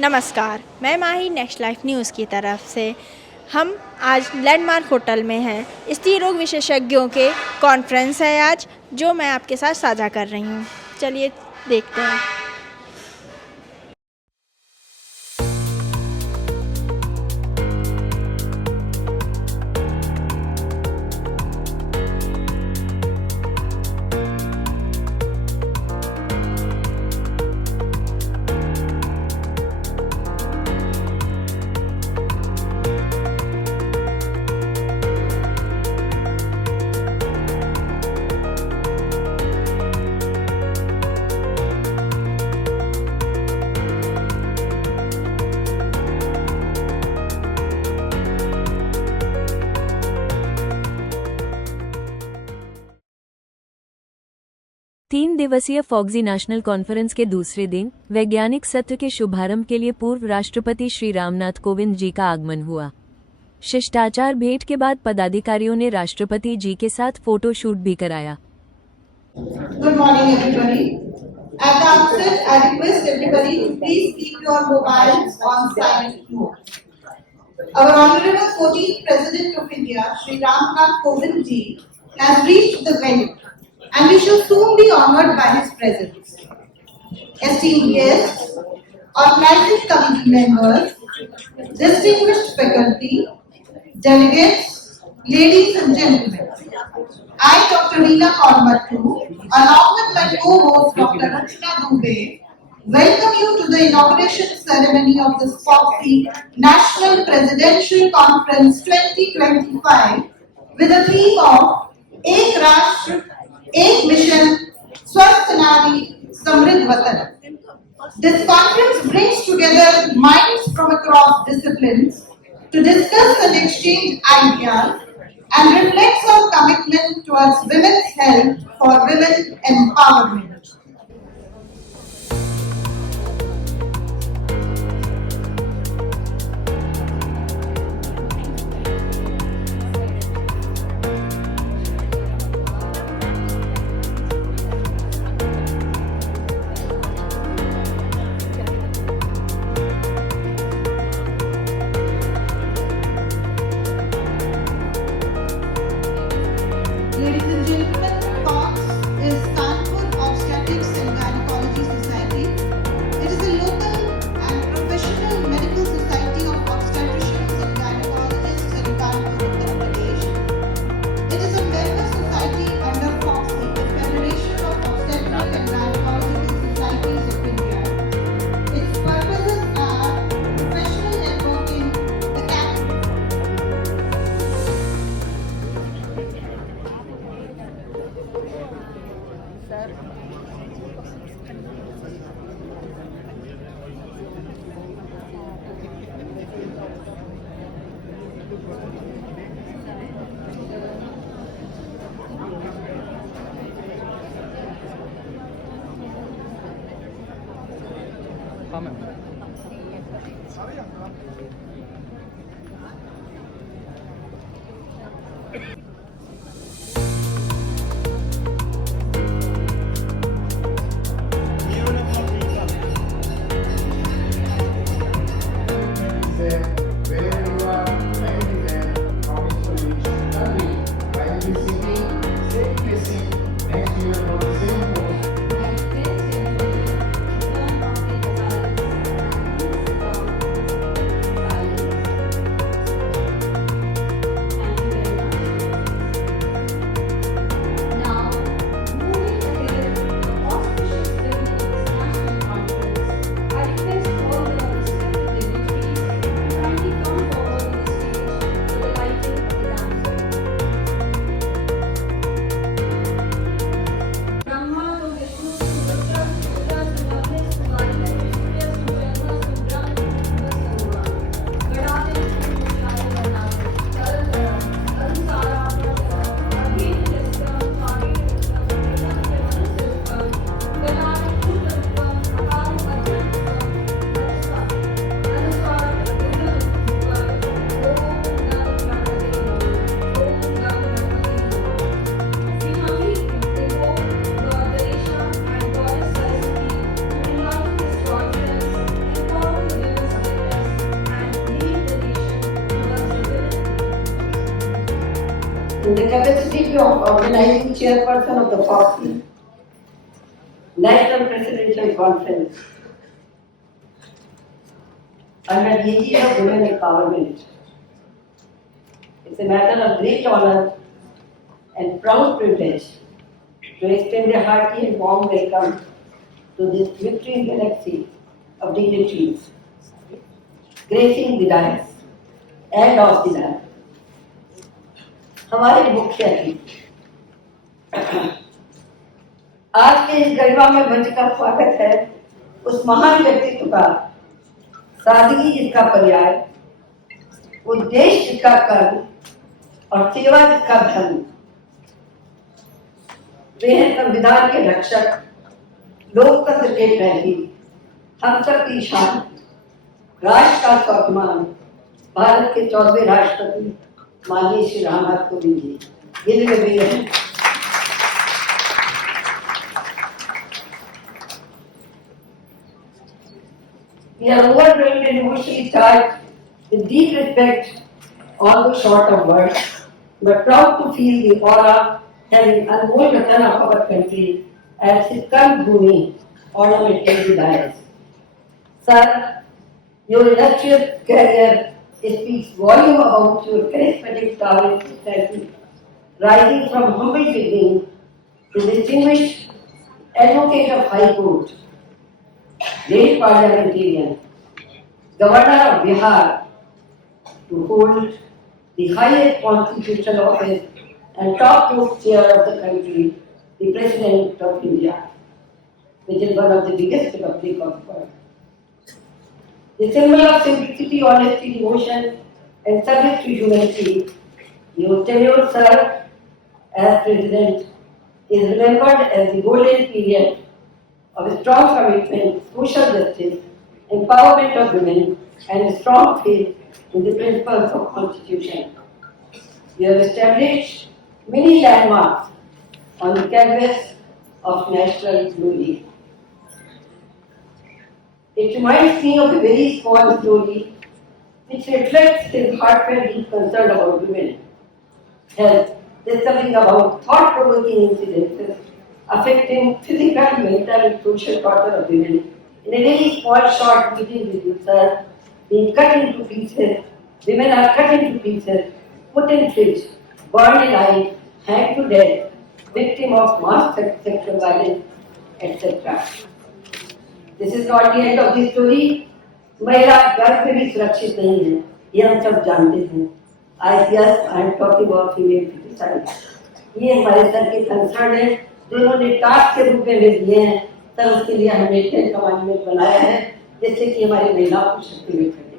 नमस्कार, मैं माही next life news की तरफ से। हम आज लैंडमार्क होटल में हैं। स्त्री रोग विशेषज्ञों के कॉन्फ्रेंस है आज, जो मैं आपके साथ साझा कर रही हूँ। चलिए देखते हैं। 3 दिवसीय फॉक्जी नेशनल कॉन्फ्रेंस के दूसरे दिन वैज्ञानिक सत्र के शुभारंभ के लिए पूर्व राष्ट्रपति श्री रामनाथ कोविंद जी का आगमन हुआ। शिष्टाचार भेंट के बाद पदाधिकारियों ने राष्ट्रपति जी के साथ फोटो शूट भी कराया। Good morning, everybody. At the outset, I request everybody to please keep your mobiles on silent mode. Our Honorable 14th President of India, Shri Ramnath Kovind ji, has reached the venue, and we shall soon be honored by his presence. Esteemed guests, organizing committee members, distinguished faculty, delegates, ladies and gentlemen, I, Dr. Reena Kormattu, along with my co-host Dr. Rachna Dubey, welcome you to the inauguration ceremony of the FOXY National Presidential Conference 2025 with the theme of Ek Rashtra, Ek Mission, Swasth Nari, Samridh Vatan. This conference brings together minds from across disciplines to discuss and exchange ideas and reflects our commitment towards women's health for women empowerment. Ladies and gentlemen, FOX is Kanpur Obstetrics and Gynecology Society. It is a local and professional medical society of obstetricians and gynecologists in Kanpur, Uttar Pradesh. It is a member society under FOXY, the Federation of Obstetric and Gynecological Societies of India. Its purposes are professional networking, the capital. Wherever you are, kindly there, promise to reach early. While you sitting, safely sit next to you on the same post. capacity of organizing chairperson of the FOXI National Presidential Conference under DG of Women Empowerment. It's a matter of great honor and proud privilege to extend a hearty and warm welcome to this victory galaxy of dignitaries gracing the dais and of the dais. हमारे मुख्य अतिथि आज के इस गरिमा में मंच का स्वागत है उस महान व्यक्तित्व का, सादगी जिसका पर्याय, उद्देश्य जिसका कर्म और सेवा जिसका धर्म। वे हैं संविधान के रक्षक, लोकतंत्र के प्रहरी, हम सब की शान, राष्ट्र का स्वाभिमान, भारत के 14वें राष्ट्रपति माननीय श्री रामनाथ कोविंद जी, जिनमें भी हैं। We are overwhelmed and emotionally charged with deep respect, although short of words, but proud to feel the aura having Anmol Ratan of our country as his Karm Bhumi ornamented the dais. Sir, your illustrious career speaks volume about your charismatic talent and personality, rising from humble beginning to distinguished advocate of High Court, late parliamentarian, Governor of Bihar, to hold the highest constitutional office and top post chair of the country, the President of India, which is one of the biggest republic of the world. The symbol of simplicity, honesty, devotion, and service to humanity, your tenure, sir, as President, is remembered as the golden period of strong commitment, social justice, empowerment of women, and strong faith in the principles of Constitution. We have established many landmarks on the canvas of national glory. It reminds me of a very small story which reflects his heartfelt deep concern about women, health, discovering about thought-provoking incidences affecting physical, mental, and social torture of women. In a very small, short meeting with you, sir, being cut into pieces, women are cut into pieces, put in fridge, burned alive, hanged to death, victim of mass sexual violence, etc. This is not the end of the story. महिला घर पे भी सुरक्षित नहीं है, ये हम सब जानते हैं. I am talking about female fiticide. ये हमारे सर के कंसर्न है, जो उन्होंने टास्क के रूप में ले लिए हैं, तब उसके लिए हमने 10 कमांडमेंट बनाया है, जिससे कि हमारी महिलाओं को शक्ति मिल सके.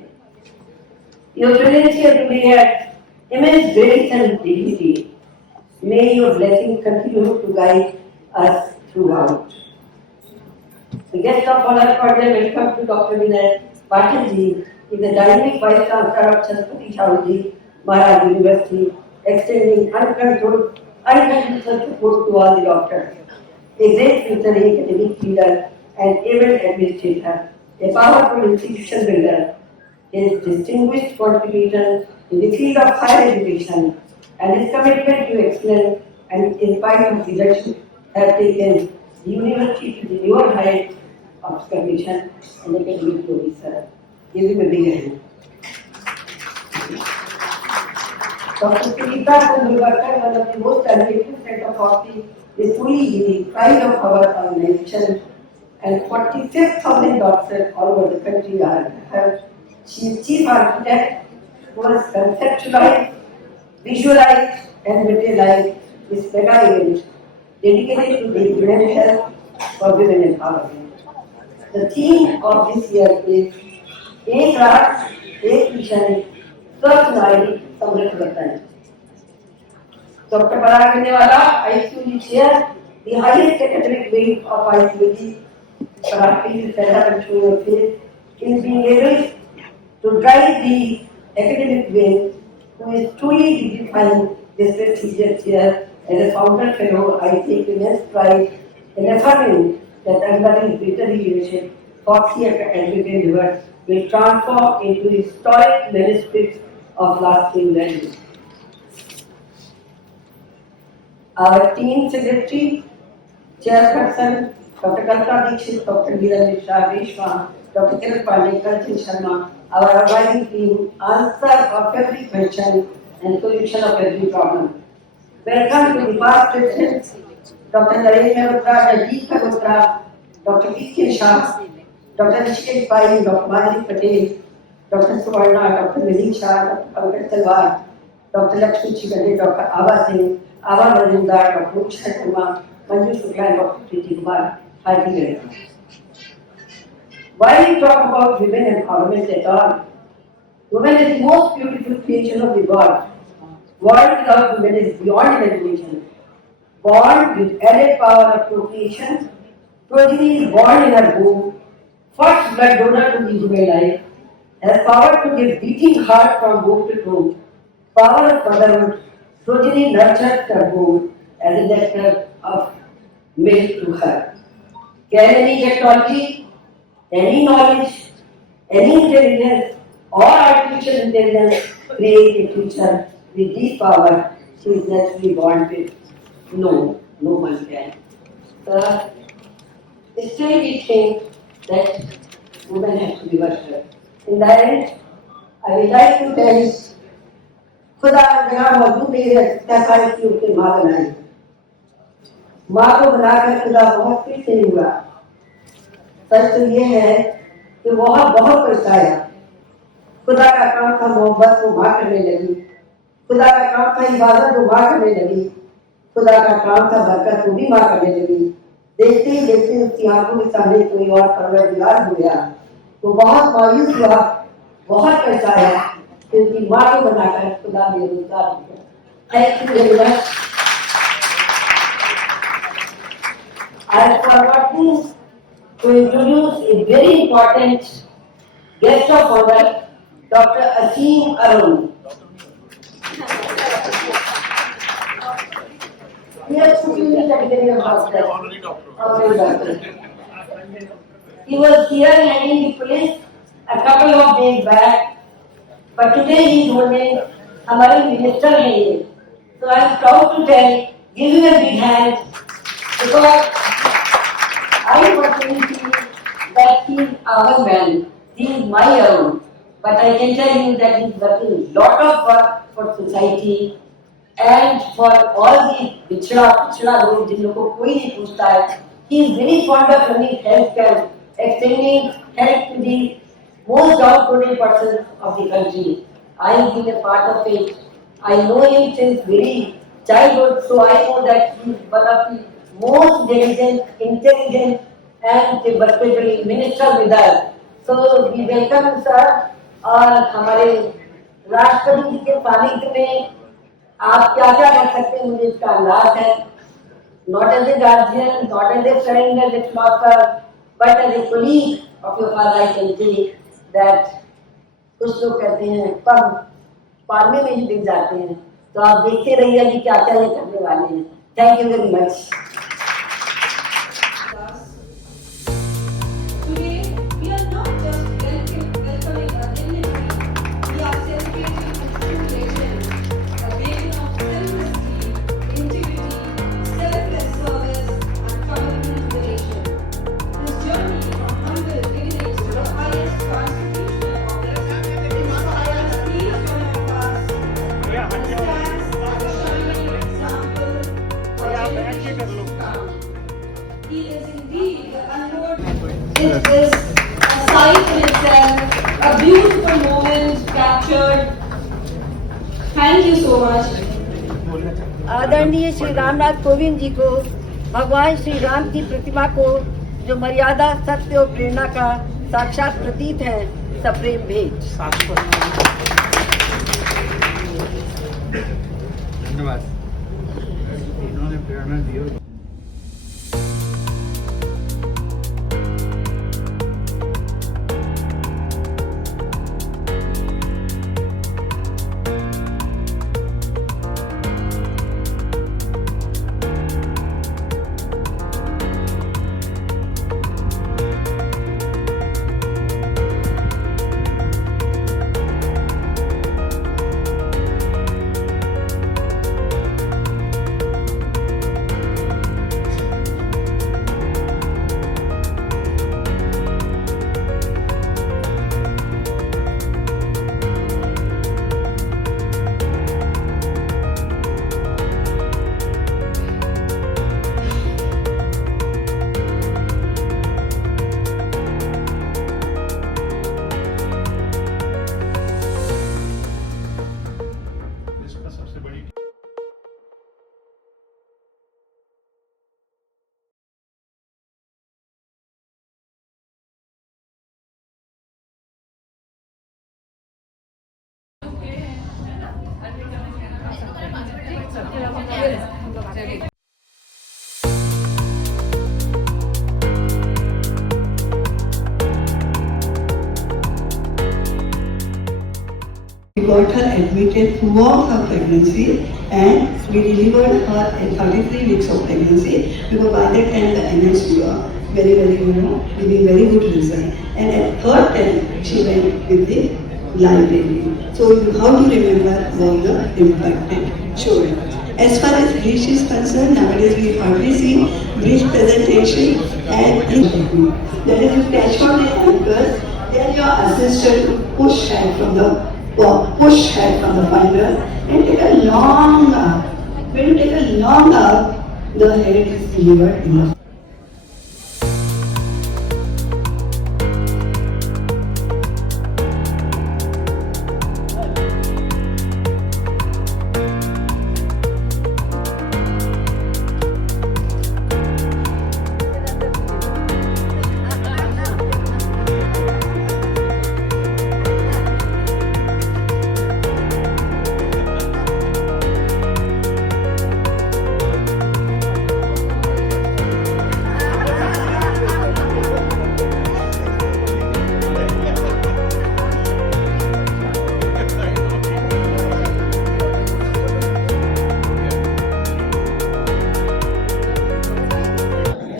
Your presence here today had immense grace and dignity. May your blessings continue to guide us throughout. The guest of honor further welcome to Dr. Vinay Patil ji, is the dynamic Vice Chancellor of Chhatrapati Shahuji Maharaj University, extending uncontrolled support to all the doctors. A great future academic leader and able administrator, a powerful institution builder, his distinguished contribution in the field of higher education and his commitment to excellence and in spite of leadership have taken the university to the newer heights of commission and academic glory, sir. ये भी मैं भी हैं. Dr. Sunita Kundurkar, one of the most talented set of FOXI, is fully the pride of our organization, and 45,000 doctors all over the country are her. She is chief architect who has conceptualized, visualized, and materialized this mega event dedicated to the women's health for women empowerment. The theme of this year is एक राष्ट्र एक mission स्वस्थ नारी समृद्ध वतन. Dr. Parag Ganiwala, ICUG chair, the highest academic wing of ICUG, Parag, please stand up and show your face, is being able to drive the academic wing, who is truly dignifying this prestigious chair. As a founder fellow, I take immense pride in affirming that under his visionary leadership, FOXI academic endeavors will transform into historic manuscripts of lasting value. our team secretary, chairperson, Dr. Kalpa Dixit, Dr. Neeraj Mishra, Reshma, Dr. Kiran Pandey, Kanchan Sharma, our advising team, answer of every question and solution of every problem. Welcome to the past presidents, Dr. Narendra Mitra, Rajiv Kalhotra, Dr. P.K. Shah, Dr. Rishikesh Pai, Dr. Madhuri Patel, Dr. Suvarna, Dr. Nidhi Shah, Dr. Pankaj Talwar, Dr. Lakshmi Chigande, Dr. Ava Singh, Ava Majumdar, Dr. Muksha Kumar, Manju Shukla, and Dr. Preeti Kumar. Thank you very much. Why we talk about women empowerment at all? Women is the most beautiful creation of the God. World without women is beyond imagination. Born with added power of procreation, progeny is born in her womb, first blood donor to the human life, has power to give beating heart from womb to tomb, power of motherhood, progeny nurtures her womb as a nectar of milk to her. Can any technology, any knowledge, any intelligence, or artificial intelligence create a future with this power she is naturally born with? No, no one can. Still we think that women have to be worshipped. In the end, I would like to tell you, खुदा जगह मौजूद नहीं है, कैसा इसकी उसकी माँ बनाई। माँ को बनाकर खुदा बहुत खुश नहीं हुआ। सच तो ये है कि वह बहुत पछताया। खुदा का काम था मोहब्बत को माँ करने लगी। खुदा का काम था इबादत को माँ करने लगी। खुदा का काम था बरकत को भी माँ करने लगी। देखते ही देखते उसकी आंखों के सामने कोई और परवरदिगार हो गया। तो बहुत मायूस हुआ, बहुत पछताया क्योंकि माँ को बनाकर खुदा बेरोजगार हो गया। Thank you very much. I have forgotten to introduce a very important guest of honor, Dr. Aseem Arun. Yes, honorary doctor. He was here heading the police a couple of days back, but today he is holding हमारे minister हैं ये. So I am proud to tell, give him a big hand because I personally feel that he is our man. He is my own. But I can tell you that he is working a lot of work for society and for all the पिछड़ा लोग जिन लोगों को कोई नहीं पूछता है. He is very fond of running health camp, extending help to the most downtrodden persons of the country. I have been a part of it. I know him since very childhood, so I know that he is one of the most diligent, intelligent, and capable minister with us. So we welcome him, sir. और हमारे राष्ट्रपति के सानिध्य में आप क्या क्या कर सकते हैं मुझे इसका अंदाज है. Not as a guardian, not as a friend, as a philosopher, but as a colleague of your father, I can say that कुछ लोग कहते हैं पग पालने में ही दिख जाते हैं. तो आप देखते रहिए कि क्या क्या ये करने वाले हैं. Thank you very much. Today, we are not just welcoming a dignitary, we are celebrating a true legend, a beacon of simplicity, integrity, selfless service, and commitment to the nation. This journey from humble beginnings to the highest constitutional office inspires each one of us and stands as a shining example for generations to come. He is indeed the unborn. It is a sight in itself, a beautiful moment captured. Thank you so much. आदरणीय श्री रामनाथ कोविंद जी को भगवान श्री राम की प्रतिमा को जो मर्यादा, सत्य और प्रेरणा का साक्षात प्रतीक है, सप्रेम भेंट. धन्यवाद. इन्होंने प्रेरणा दी. We got her admitted throughout her pregnancy and we delivered her at 33 weeks of pregnancy because by that time the MS were very, giving very good result. And at third time she went with the live baby. So how to remember all the impacted children. As far as breech is concerned, nowadays we hardly see breech presentation and that is you catch on the ankles, then your assistant push head from the finder and take a long up. When you take a long up, the head is delivered enough.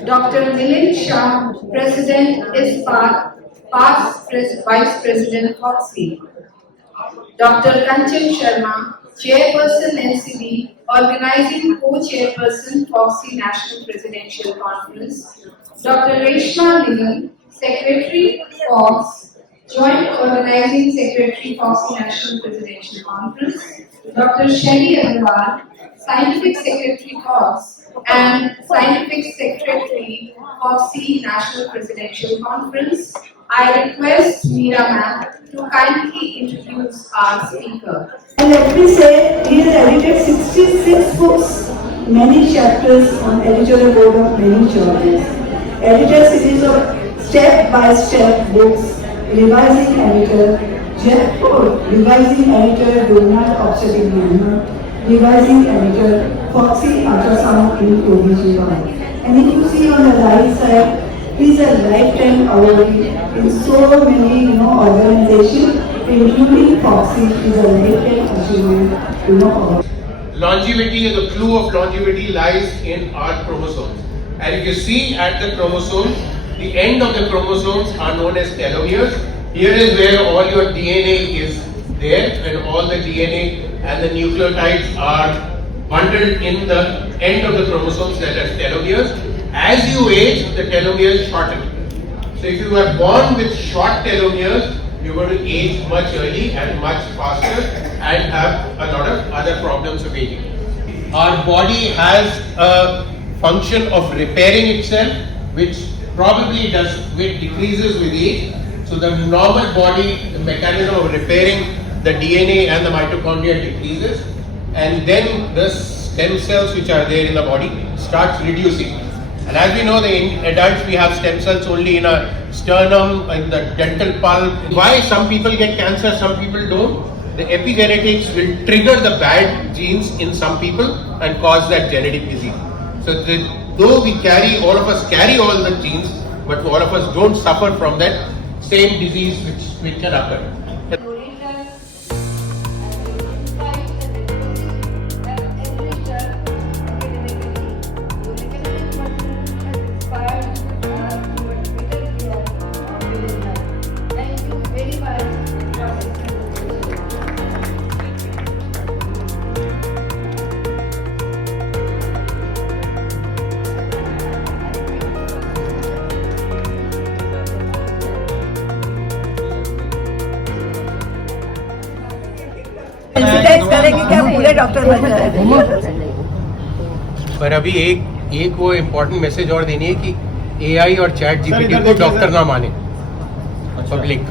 Dr. Milind Shah, President ISPAT, past Vice President Foxy. Dr. Kanchan Sharma, Chairperson NCB, Organizing Co-Chairperson Foxy National Presidential Conference. Dr. Reshma Nigam, Secretary Fox, Joint Organizing Secretary Foxy National Presidential Conference. Dr. Shelly Agarwal, Scientific Secretary Fox and Scientific Secretary Foxy National Presidential Conference. I request Meera ma'am to kindly introduce our speaker. And let me say, he has edited 66 books, many chapters on editorial board of many journals. Edited series of step-by-step books, revising editor, Jaipur, revising editor, Donald Obstetric Manner, revising editor, Foxy Ultrasound in OBGYN. And if you see on the right side, he is a lifetime awardee in so many organizations, including Foxy is a lifetime achievement award. Longevity, the clue of longevity lies in our chromosomes. And if you see at the chromosomes, the end of the chromosomes are known as telomeres. Here is where all your DNA is there, and all the DNA and the nucleotides are bundled in the end of the chromosomes, that is telomeres. As you age, the telomeres shorten. So if you are born with short telomeres, you're going to age much early and much faster and have a lot of other problems of aging. Our body has a function of repairing itself, which probably decreases with age. So the normal body, the mechanism of repairing the DNA and the mitochondria decreases, and then the stem cells which are there in the body starts reducing. And as we know, in adults we have stem cells only in a sternum, in the dental pulp. Why some people get cancer, some people don't? The epigenetics will trigger the bad genes in some people and cause that genetic disease. So though we all of us carry all the genes, but all of us don't suffer from that same disease which can occur. करेंगे क्या पूरे doctor बन जाएंगे। पर अभी एक वो important message और देनी है कि एआई और चैट जीपीटी को डॉक्टर ना माने पब्लिक।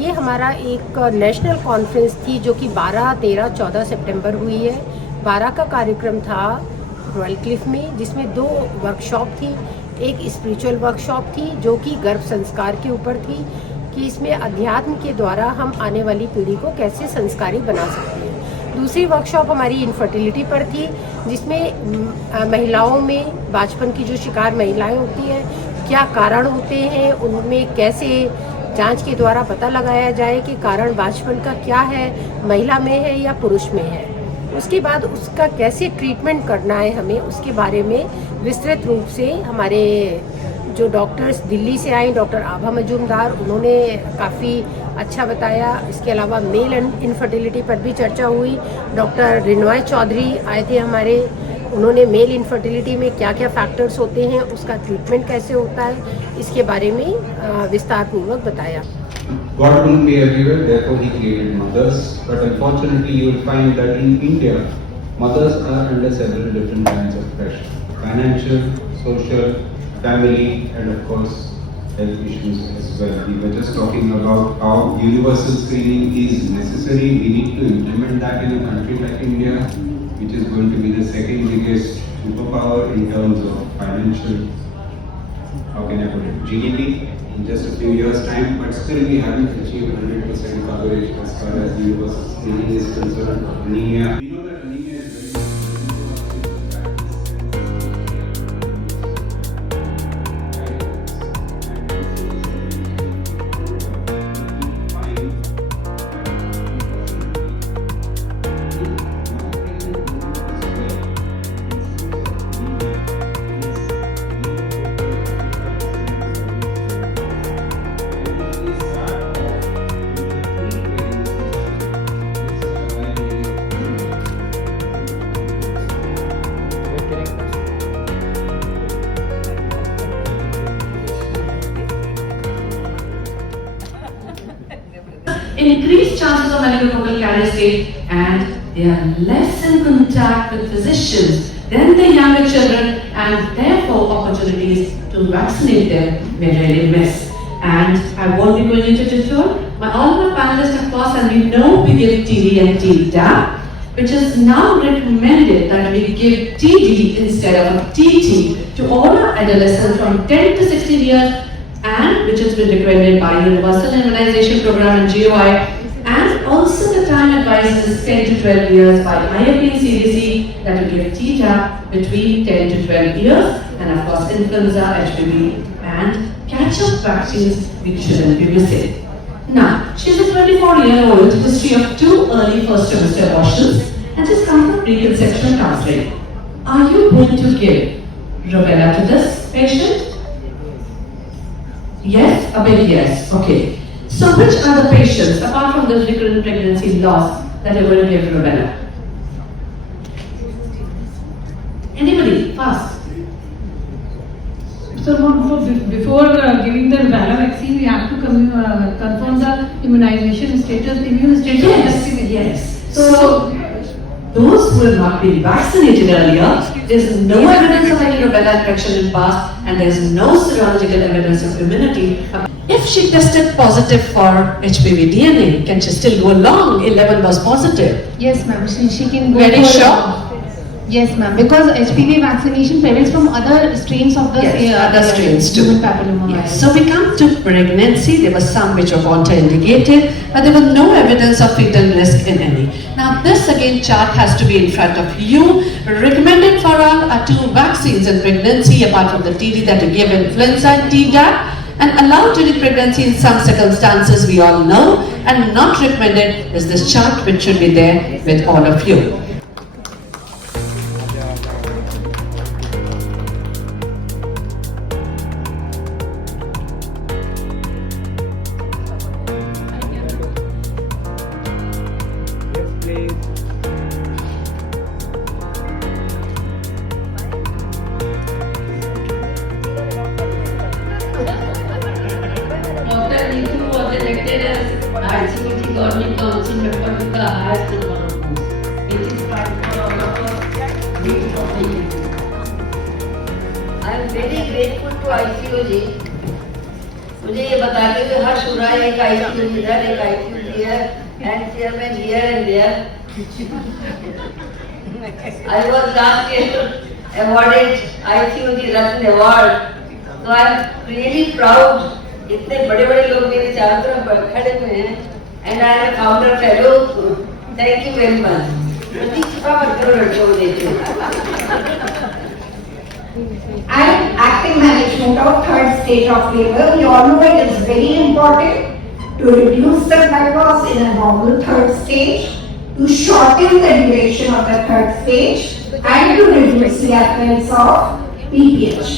ये हमारा एक नेशनल कॉन्फ्रेंस थी जो कि 12, 13, 14 सितंबर हुई है। 12 का कार्यक्रम था रॉयल क्लिफ में, जिसमें 2 वर्कशॉप थी। एक स्पिरिचुअल वर्कशॉप थी जो कि गर्भ संस्कार के ऊपर थी, कि इसमें अध्यात्म के द्वारा हम आने वाली पीढ़ी को कैसे संस्कारी बना सकते हैं। दूसरी वर्कशॉप हमारी इनफर्टिलिटी पर थी, जिसमें महिलाओं में बचपन की जो शिकार महिलाएं होती हैं, क्या कारण होते हैं, उनमें कैसे जांच के द्वारा पता लगाया जाए कि कारण बचपन का क्या है, महिला में है या पुरुष में है। उसके बाद उसका कैसे ट्रीटमेंट करना है हमें, उसके बारे में विस्तृत रूप से हमारे जो डॉक्टर्स दिल्ली से आए, डॉक्टर आभा मजूमदार, उन्होंने काफ़ी अच्छा बताया। इसके अलावा मेल इनफर्टिलिटी पर भी चर्चा हुई। डॉक्टर रिनॉय चौधरी आए थे हमारे, उन्होंने मेल इनफर्टिलिटी में क्या क्या फैक्टर्स होते हैं, उसका ट्रीटमेंट कैसे होता है, इसके बारे में विस्तार पूर्वक बताया। God couldn't be everywhere, therefore He created mothers. But unfortunately, you will find that in India, mothers are under several different kinds of pressure: financial, social, family, and of course, health issues as well. We were just talking about how universal screening is necessary. We need to implement that in a country like India, which is going to be the second biggest superpower in terms of financial, how can I put it, GDP in just a few years' time, but still we haven't achieved 100% coverage as far as universal screening is concerned. Anemia. We know that anemia is increased chances of meningococcal carrier state, and they are less in contact with physicians than the younger children, and therefore opportunities to vaccinate them may really miss. And I won't be going into detail. All my panelists have passed, and we know we give TD and Tdap, which is now recommended that we give TD instead of a TT to all our adolescents from 10 to 16 years, and which has been recommended by Universal Immunization Program and GOI, and also the time advice is 10 to 12 years by IFP and CDC that we give Tdap between 10 to 12 years, and of course influenza, HPV, and catch-up vaccines we shouldn't be missing. Now, she's a 24-year-old history of 2 early first trimester abortions and she's come for preconception counseling. Are you going to give rubella to this patient? Yes? A big yes. Okay. So which are the patients, apart from the recurrent pregnancy loss, that you're going to give rubella? Anybody? Fast. So before giving the rubella vaccine, we have to confirm the immunization status, immune status. Yes, yes. So those who have not been vaccinated earlier, there is no evidence of any rubella infection in past, and there is no serological evidence of immunity. If she tested positive for HPV DNA, can she still go along? 11 was positive. Yes, ma'am. She can go. Very for, sure? Yes, ma'am. Because HPV vaccination prevents from other strains of the Yes, other strains too. human papilloma Yes. virus. So we come to pregnancy. There were some which were contraindicated, but there was no evidence of fetal risk in any. Now this again chart has to be in front of you. Recommended for all are 2 vaccines in pregnancy apart from the TD that we give, influenza and Tdap, and allowed during pregnancy in some circumstances we all know, and not recommended is this chart which should be there with all of you. Dr. Neetu was elected as ICT Government Council member with the highest number of votes. It is part for all of us. Great for the year. I am very grateful to ICOG. मुझे ये बताते हुए हर्ष हो रहा है, एक ICU इधर, एक ICU here, and chairman here and there. I was last year awarded ICU the Ratna Award, so I am really proud. इतने बड़े बड़े लोग मेरे चारों तरफ खड़े हुए हैं, and I am a founder fellow. Thank you very much. प्रतीक्षा मत करो लड़कों को देखो. And acting management of third stage of labor, we all know it is very important to reduce the blood loss in a normal third stage, to shorten the duration of the third stage, and to reduce the occurrence of PPH.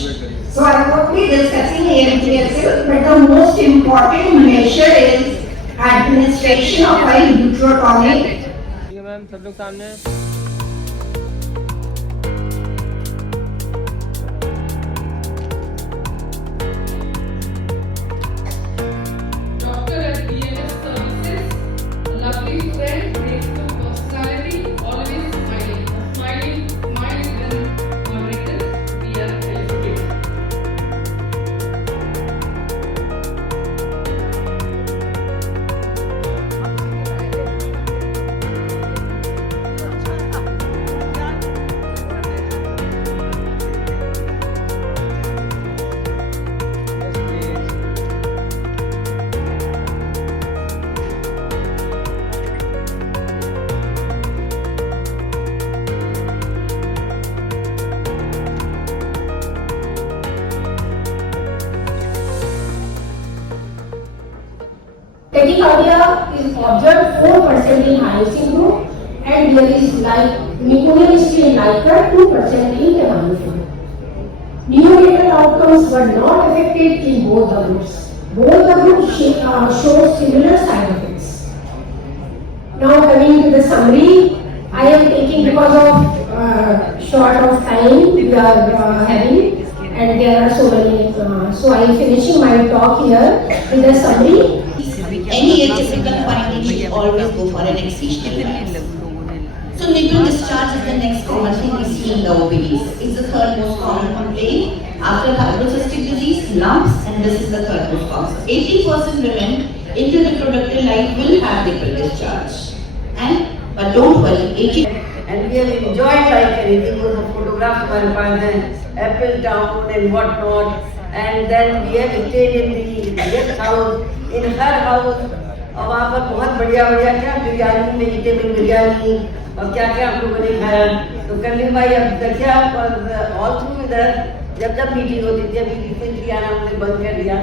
So I won't be discussing AMPHL, but the most important measure is administration of a uterotonic. Ma'am सब लोग सामने Doctor at BLS Services, a lovely friend, graceful personality, always smiling. Smiling, smile is when tolerated, we are felicitated. Tachycardia is observed 4% in high-risk group, and there is like meconium is still lighter 2% in Tamil group. Neonatal outcomes were not affected in both the groups. Both the groups showed similar side effects. Now coming to the summary, I am taking because of short of time we are having, and there are so many. So I am finishing my talk here with a summary. Any atypical finding should always go for an excisional biopsy. So nipple discharge is the next common thing we see in the OPDs. It's the third most common complaint after fibrocystic disease, lumps, and this is the third most common. 80% women in their reproductive life will have nipple discharge. But don't worry, 80. And we have enjoyed like anything. वो सब photographs हमारे पास हैं, Apple Town and whatnot. And then we have stayed in the guest house, in her house. और वहाँ पर बहुत बढ़िया बढ़िया क्या बिरयानी, वेजिटेबल बिरयानी और क्या क्या आप लोगों ने खाया. तो कल्ली भाई अब देखिए आप all through इधर जब मीटिंग होती थी, अभी रिसेंटली आना हमने बंद कर दिया.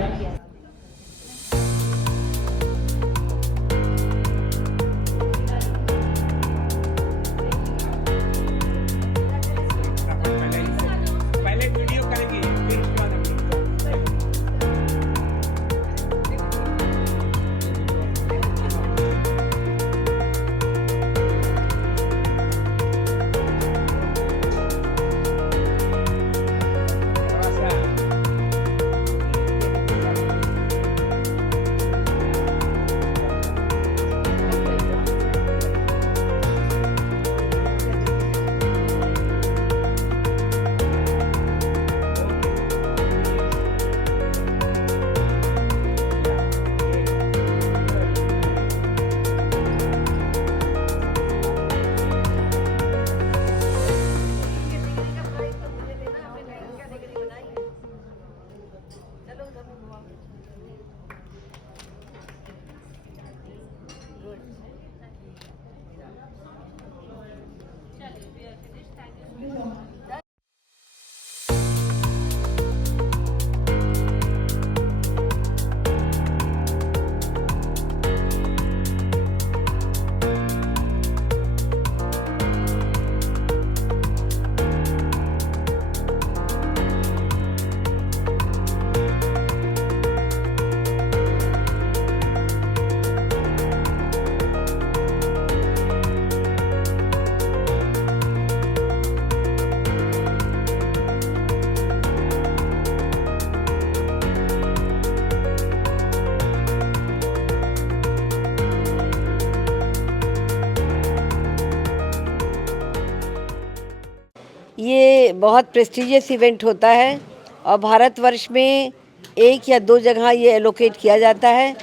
ये बहुत प्रेस्टिजियस इवेंट होता है और भारतवर्ष में 1 या 2 जगह ये एलोकेट किया जाता है,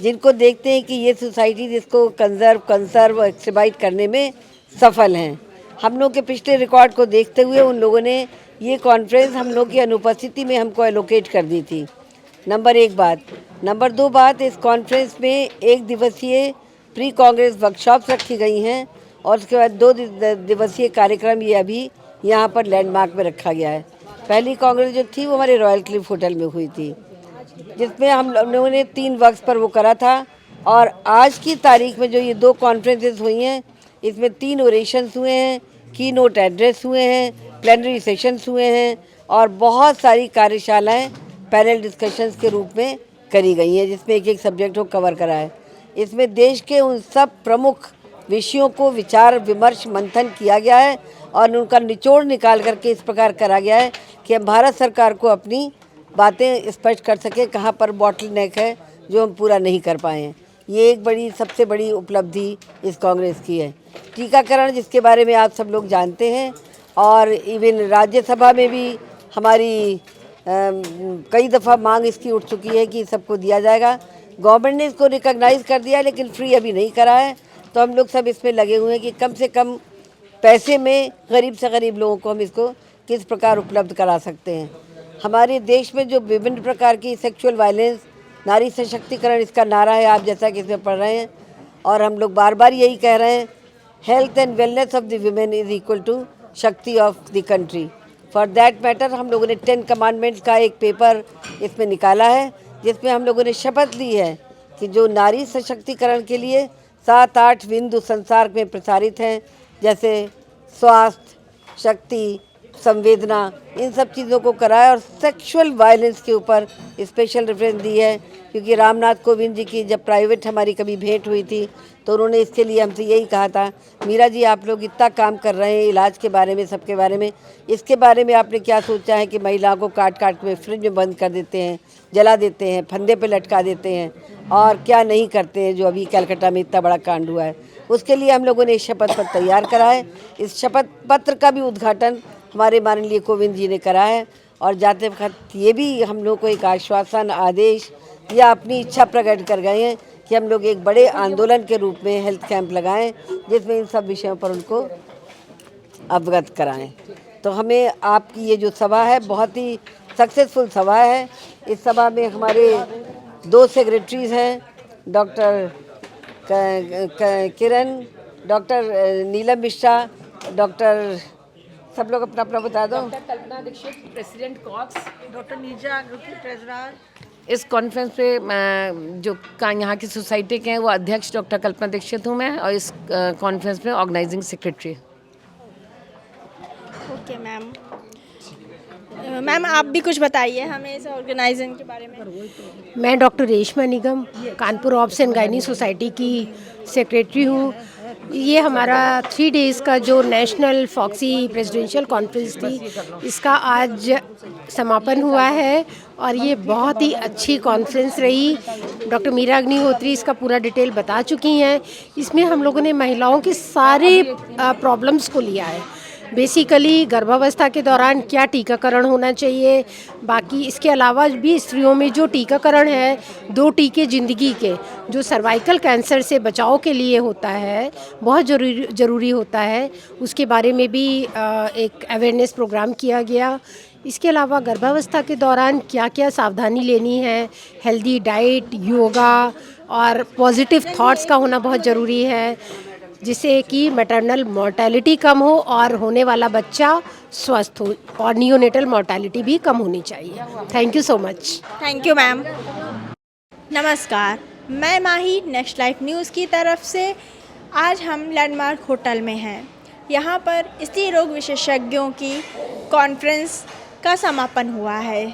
जिनको देखते हैं कि ये सोसाइटी जिसको कंजर्व एक्सबाइट करने में सफल हैं। हम लोग के पिछले रिकॉर्ड को देखते हुए उन लोगों ने ये कॉन्फ्रेंस हम लोग की अनुपस्थिति में हमको एलोकेट कर दी थी। नंबर 1 बात। नंबर 2 बात, इस कॉन्फ्रेंस में 1 दिवसीय प्री कांग्रेस वर्कशॉप्स रखी गई हैं और उसके बाद 2 दिवसीय कार्यक्रम ये अभी यहाँ पर लैंडमार्क में रखा गया है। पहली कांग्रेस जो थी वो हमारे रॉयल क्लिफ होटल में हुई थी, जिसमें हम लोगों ने 3 वर्क्स पर वो करा था। और आज की तारीख में जो ये 2 कॉन्फ्रेंसेस हुई हैं, इसमें 3 ओरेशंस हुए हैं, की नोट एड्रेस हुए हैं, प्लेनरी सेशंस हुए हैं और बहुत सारी कार्यशालाएं पैनल डिस्कशंस के रूप में करी गई हैं, जिसमें एक सब्जेक्ट को कवर करा है। इसमें देश के उन सब प्रमुख विषयों को विचार विमर्श मंथन किया गया है और उनका निचोड़ निकाल करके इस प्रकार करा गया है कि हम भारत सरकार को अपनी बातें स्पष्ट कर सकें, कहाँ पर बॉटल नेक है जो हम पूरा नहीं कर पाए हैं। ये एक सबसे बड़ी उपलब्धि इस कांग्रेस की है। टीकाकरण, जिसके बारे में आप सब लोग जानते हैं, और इवन राज्यसभा में भी हमारी कई दफ़ा मांग इसकी उठ चुकी है कि सबको दिया जाएगा। गवर्नमेंट ने इसको रिकॉग्नाइज़ कर दिया लेकिन फ्री अभी नहीं करा है, तो हम लोग सब इसमें लगे हुए हैं कि कम से कम पैसे में गरीब से गरीब लोगों को हम इसको किस प्रकार उपलब्ध करा सकते हैं। हमारे देश में जो विभिन्न प्रकार की सेक्सुअल वायलेंस, नारी सशक्तिकरण इसका नारा है, आप जैसा कि इसमें पढ़ रहे हैं, और हम लोग बार बार यही कह रहे हैं, health and wellness of the women is equal to shakti of the country. For that matter हम लोगों ने 10 कमांडमेंट्स का एक पेपर इसमें निकाला है, जिसमें हम लोगों ने शपथ ली है कि जो नारी सशक्तिकरण के लिए 7-8 बिंदु संसार में प्रसारित हैं, जैसे स्वास्थ्य, शक्ति, संवेदना, इन सब चीज़ों को कराया और सेक्सुअल वायलेंस के ऊपर स्पेशल रेफरेंस दी है। क्योंकि रामनाथ कोविंद जी की जब प्राइवेट हमारी कभी भेंट हुई थी तो उन्होंने इसके लिए हमसे यही कहा था, मीरा जी आप लोग इतना काम कर रहे हैं इलाज के बारे में, सबके बारे में, इसके बारे में आपने क्या सोचा है कि महिलाओं को काट काट में फ्रिज में बंद कर देते हैं, जला देते हैं, फंदे पे लटका देते हैं और क्या नहीं करते हैं, जो अभी कलकत्ता में इतना बड़ा कांड हुआ है। उसके लिए हम लोगों ने शपथ पत्र तैयार करा है। इस शपथ पत्र का भी उद्घाटन हमारे माननीय कोविंद जी ने करा है और जाते वक्त ये भी हम लोग को एक आश्वासन, आदेश या अपनी इच्छा प्रकट कर गए हैं कि हम लोग एक बड़े आंदोलन के रूप में हेल्थ कैंप लगाएं, जिसमें इन सब विषयों पर उनको अवगत कराएं। तो हमें आपकी ये जो सभा है बहुत ही सक्सेसफुल सभा है। इस सभा में हमारे 2 सेक्रेटरीज हैं, doctor Kiran, doctor Neelam Mishra, doctor, सब लोग अपना अपना बता दो। Doctor Kalpana Dixit, president Cox. Doctor Neerja treasurer. इस कॉन्फ्रेंस पे जो यहाँ की सोसाइटी के हैं वो अध्यक्ष डॉक्टर कल्पना दीक्षित हूँ मैं, और इस कॉन्फ्रेंस में organizing secretary. Okay ma'am. Ma'am आप भी कुछ बताइए हमें इस ऑर्गेनाइजिंग के बारे में। मैं doctor Reshma Nigam, Kanpur obs and gyne society की सेक्रेटरी हूँ। ये हमारा 3 डेज़ का जो नेशनल फॉक्सी प्रेसिडेंशियल कॉन्फ्रेंस थी, इसका आज समापन हुआ है और ये बहुत ही अच्छी कॉन्फ्रेंस रही। डॉक्टर मीरा अग्निहोत्री इसका पूरा डिटेल बता चुकी हैं। इसमें हम लोगों ने महिलाओं के सारे प्रॉब्लम्स को लिया है। बेसिकली गर्भावस्था के दौरान क्या टीकाकरण होना चाहिए, बाकी इसके अलावा भी स्त्रियों में जो टीकाकरण है, 2 टीके ज़िंदगी के, जो सर्वाइकल कैंसर से बचाव के लिए होता है, बहुत ज़रूरी होता है, उसके बारे में भी एक अवेयरनेस प्रोग्राम किया गया। इसके अलावा गर्भावस्था के दौरान क्या क्या सावधानी लेनी है, हेल्दी डाइट, योगा और पॉजिटिव थॉट्स का होना बहुत ज़रूरी है, जिससे कि मैटरनल मोर्टेलिटी कम हो और होने वाला बच्चा स्वस्थ हो, और नियोनेटल मोर्टेलिटी भी कम होनी चाहिए। Thank you so much. Thank you ma'am. नमस्कार, मैं माही नेक्स्ट लाइफ न्यूज़ की तरफ से। आज हम लैंडमार्क होटल में हैं। यहाँ पर स्त्री रोग विशेषज्ञों की कॉन्फ्रेंस का समापन हुआ है।